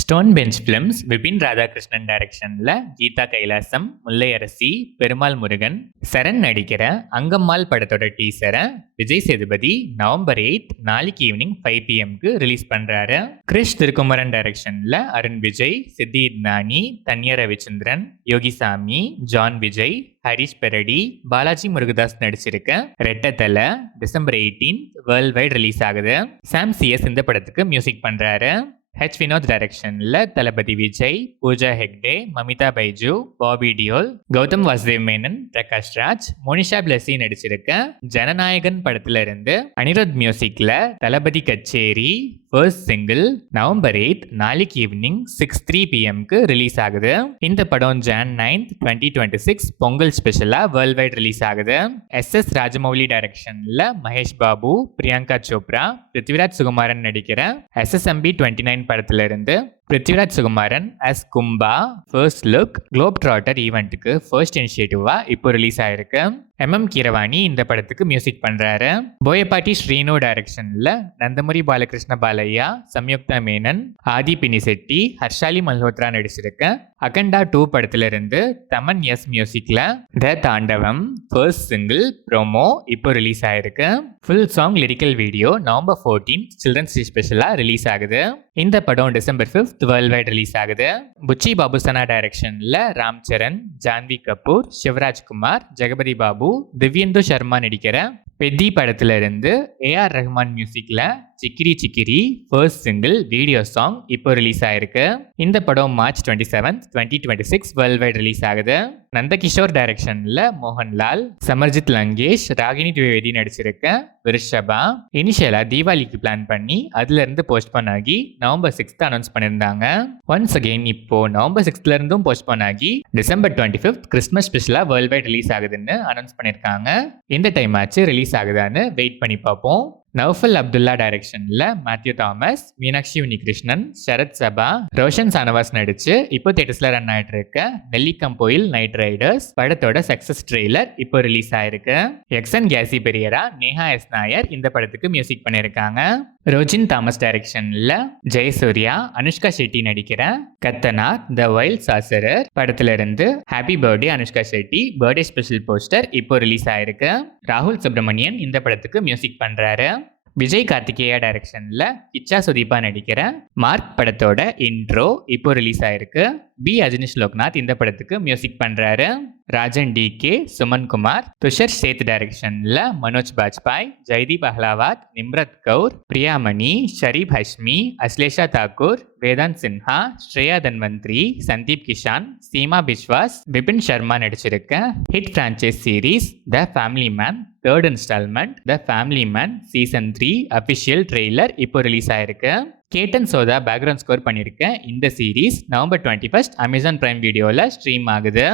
Stone bench films Vipin Radhakrishnan டைரக்ஷன்ல கீதா கைலாசம், முல்லையரசி, பெருமாள் முருகன், சரண் நடிக்கிற அங்கம்மாள் படத்தோட டீசரை விஜய் சேதுபதி நவம்பர் 8 நாளைக்கு ஈவினிங் 5 PM ரிலீஸ் பண்றாரு. கிரிஷ் திருக்குமரன் டைரக்ஷன்ல அருண் விஜய், சித்தி இத்னானி, தன்யா ரவிச்சந்திரன், யோகிசாமி, ஜான் விஜய், ஹரிஷ் பெரடி, பாலாஜி முருகதாஸ் நடிச்சிருக்க Rettathala December 18 world wide release ஆகுது. சாம் சிஎஸ் இந்த படத்துக்கு மியூசிக் பண்றாரு. ஹெச் வினோத் டைரக்ஷன்ல தளபதி விஜய், பூஜா ஹெக்டே, மமிதா பைஜு, பாபி டியோல், கௌதம் வாசுதேவ் மேனன், பிரகாஷ் ராஜ், மோனிஷா பிளஸி நடிச்சிருக்க ஜனநாயகன் படத்துல இருந்து அனிருத் மியூசிக்ல தளபதி கச்சேரி ஃபர்ஸ்ட் சிங்கிள் நவம்பர் 8 நாளைக்கு ஈவினிங் 6:03 PM ரிலீஸ் ஆகுது. இந்த படம் Jan 9, 2026 பொங்கல் ஸ்பெஷலா வேர்ல்ட் வைட் ரிலீஸ் ஆகுது. SS ராஜமௌலி டைரக்ஷன்ல மகேஷ் பாபு, பிரியங்கா சோப்ரா, பிருத்திவிராஜ் சுகுமாரன் நடிக்கிற SSMB 29 படத்துல இருந்து Prithviraj Sukumaran as Kumbha first look globe trotter ஈவெண்ட்டுக்கு ஃபர்ஸ்ட் இனிஷியேட்டிவா இப்போ ரிலீஸ் ஆயிருக்கு. கீரவாணி இந்த படத்துக்கு மியூசிக் பண்றாரு. போயப்பாட்டி ஸ்ரீனு டைரக்ஷன்ல நந்தமுரி பாலகிருஷ்ண பாலையா, சம்யுக்தா மேனன், ஆதி பினிசெட்டி, ஹர்ஷாலி மல்ஹோத்ரா நடிச்சிருக்க அகண்டா 2 படத்துல இருந்து தமன் எஸ் மியூசிக்ல the Thandavam first single promo இப்போ ரிலீஸ் ஆயிருக்கு. Full song lyrical video November 14 children's day ஸ்பெஷலா ரிலீஸ் ஆகுது. இந்த படம் டிசம்பர் 5 வேர்ல்ட் வைட் ரிலீஸ் ஆகுது. புச்சி பாபுசனா டைரக்ஷன்ல ராம் சரண், ஜான்வி கபூர், சிவராஜ்குமார், ஜெகபதி பாபு, திவ்யந்து சர்மா நடிக்கிற பெத்தி படத்துல இருந்து AR ரஹ்மான் மியூசிக்ல Sikri Sikri first single video song இப்போ ரிலீஸ் ஆயிருக்கு. இந்த படம் மார்ச் 27, 2026 வேர்ல்ட் வைட் ரிலீஸ் ஆகுது. நந்தகிஷோர் டைரக்ஷன்ல மோகன்லால், சமர்ஜித் லங்கேஷ், ராகினி திவேதி நடிச்சிருக்க விருஷபா இனிஷியலா தீபாவளிக்கு பிளான் பண்ணி அதுல இருந்து போஸ்ட்போன் ஆகி நவம்பர் 6 அனௌன்ஸ் பண்ணியிருந்தாங்க. ஒன்ஸ் அகெயின் இப்போ நவம்பர் 6 இருந்தும் போஸ்ட்போன் ஆகி டிசம்பர் 25 கிறிஸ்மஸ் ஸ்பெஷலா வேர்ல்ட் வைட் ரிலீஸ் ஆகுதுன்னு அனௌன்ஸ் பண்ணியிருக்காங்க. இந்த டைம் ஆச்சு ரிலீஸ் ஆகுதான்னு வெயிட் பண்ணி பார்ப்போம். நௌஃபல் அப்துல்லா டைரக்ஷன்ல மேத்யூ தாமஸ், மீனாட்சி உன்னிகிருஷ்ணன், சரத் சபா, ரோஷன் சானவாஸ் நடிச்சு இப்போ தியேட்டர்ஸ்ல ரன் ஆயிட்டு இருக்க நெல்லிக்கம்போயில் நைட் ரைடர்ஸ் படத்தோட சக்சஸ் ட்ரெய்லர் இப்போ ரிலீஸ் ஆயிருக்கு. எக்ஸன் கேசி பெரியரா, நேஹா எஸ் நாயர் இந்த படத்துக்கு மியூசிக் பண்ணியிருக்காங்க. ரோஜின் தாமஸ் டைரக்ஷன்ல ஜெயசூர்யா, அனுஷ்கா ஷெட்டி நடிக்கிற கத்தனார் த வைல்ட் சாசரர் படத்துல இருந்து happy birthday Anushka Shetty birthday special poster இப்போ ரிலீஸ் ஆயிருக்கு. ராகுல் சுப்ரமணியன் இந்த படத்துக்கு மியூசிக் பண்றாரு. விஜய் கார்த்திகேயா டைரக்ஷன்ல கிச்சா சுதீபா நடிக்கிற மார்க் படத்தோட இன்ட்ரோ இப்போ ரிலீஸ் ஆயிருக்கு. பி அஜினிஷ் லோக்நாத் இந்த படத்துக்கு மியூசிக் பண்றாரு. ராஜன் DK, சுமன் குமார், துஷர் சேத் டைரக்ஷன்ல மனோஜ் பாஜ்பாய், ஜெய்தீப் அஹ்லாவாத், நிம்ரத் கவுர், பிரியாமணி, ஷரீப் ஹஷ்மி, அஸ்லேஷா தாக்கூர், வேதாந்த் சின்ஹா, ஸ்ரேயா தன்வந்திரி, சந்தீப் கிஷான், சீமா பிஸ்வாஸ், விபின் சர்மா நடிச்சிருக்க hit franchise series the family man third instalment the family man season 3 official trailer இப்போ ரிலீஸ் ஆயிருக்கு. கேட்டன் சோதா பேக்ரவுண்ட் ஸ்கோர் பண்ணியிருக்க இந்த சீரீஸ் நவம்பர் 21 அமேசான் பிரைம் வீடியோவில் ஸ்ட்ரீம் ஆகுது.